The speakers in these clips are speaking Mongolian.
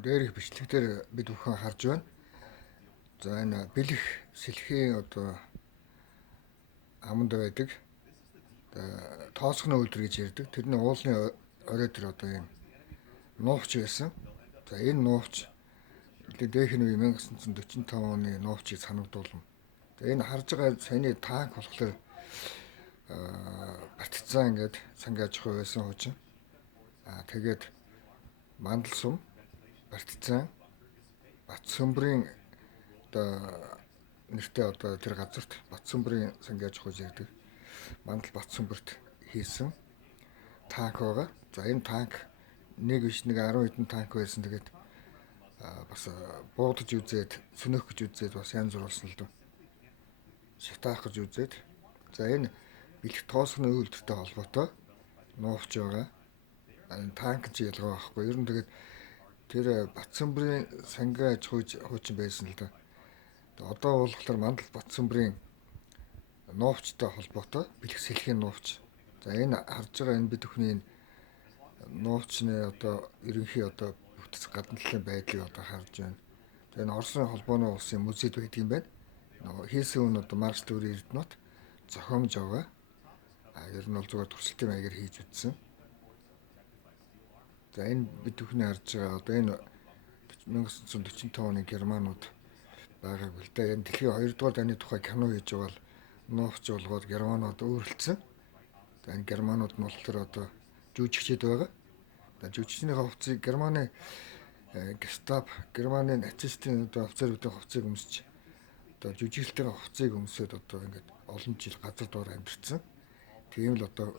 дээрх бичлэгтэр бид бүхэн харж байна. За энэ бэлэх сэлхийн одоо аманд байдаг. Тоосхны үйлдвэр гэж ярьдаг. Тэрний уулын орой дээр одоо юм нуугч байсан. За энэ нуугч дээрх нь 1945 оны нуугчийг санагдуулна. За энэ харж байгаа саяны танк болохоор партизан ингээд сангаж байсан хуучин. Тэгээд мандал сум партизан Батсөмбөрийн одоо нэртэй одоо тэр газарт Батсөмбөрийн сангаж хууж ярьдаг. Мандал Батсөмбөрт хийсэн танк байгаа. За энэ танк нэг биш нэг 10 хэдэн танк байсан. Тэгээд бас буудаж үзээд сөнөх гэж үзээд бас янз бүр болсон л дөө. Шатаах гэж үзээд. За энэ бэлэх тоосхны үйлдвэртэй холбоотой нуугч байгаа. Энэ танк ч ялгаа байхгүй. Ер нь тэгээд тэр Батсөмбөрийн сангаж хуучин байсан л да. Одоо болохоор мандал Батсөмбөрийн нуугчтай холбоотой бэлэх сэлхийн нуугч. За энэ харж байгаа энэ бид бүхний нуугчны одоо ерөнхий одоо бүтц гадна талын байдлыг одоо харж байна. За энэ Оросын холбооны улсын музейд байдаг юм байна. Хийсэн үн одоо Маркс төвийн эрдэнэт зохиомж байгаа. Ер нь бол зүгээр туршилтын маягаар хийж үтсэн. За энэ бид бүхний харж байгаа одоо энэ 1945 оны германууд байгааг л да. Энэ дэлхийн 2 дугаар дайны тухай кино хийж байгаа л нуугч болгоод германууд өөрлөлдсөн. За энэ германууд нь болохоор одоо жүжигчид байгаа. За жүжигчний хувцсыг Германы гестап, Германы нацистийн одоо офицеруудын хувцсыг өмсч одоо жүжиглэлтийн хувцсыг өмсөд одоо ингээд олон жил газар дуур амьдэрсэн. Тийм л одоо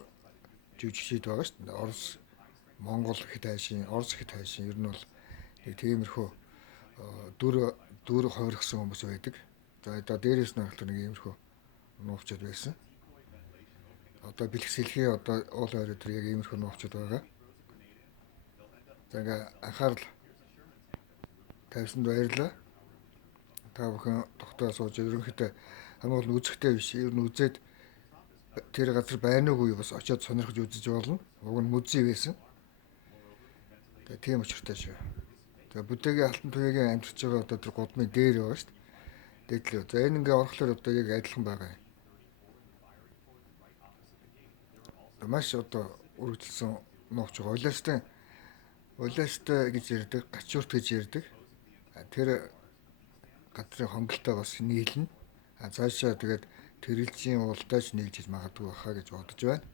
жүжигчид байгаа шүү дээ. Орос, Монгол хэд хайшин, Орос хэд хайшин ер нь бол нэг тиймэрхүү дүр хойрогсон хүмүүс байдаг. За одоо дээрээс нь харахад нэг иймэрхүү нуугчид байсан. Одоо бэлэх сэлхийн одоо уул ойроо тэр яг иймэрхүү нуугчид байгаа. За ингээ анхаарал тавьсанд баярлалаа. Та бүхэн тогтоо сууж ерөнхийдөө хамгийн гол үзэхтэй биш. Ер нь үзээд тэр газар байна уугүй бас очиод сонирхож үзэж болно. Уг нь музей байсан. Тэгээ тийм учиртай шүү. Тэгээ бүтэгийн алтан туяагийн амьдарч байгаа одоо тэр гудмын дээр байгаа шүү дээ. Дээдлээ. За энэ ингээ орохлоор одоо яг адилхан байгаа юм. Маш одоо үргэлжилсэн нуугч байгаа. Улаастай гэж ярьдаг, гачуурт гэж ярьдаг. Тэр газрын хонголтой бас нийлнэ. Цаашаа тэгээд тэрэлжийн уулдаач нийлж магадгүй баха гэж бодож байна.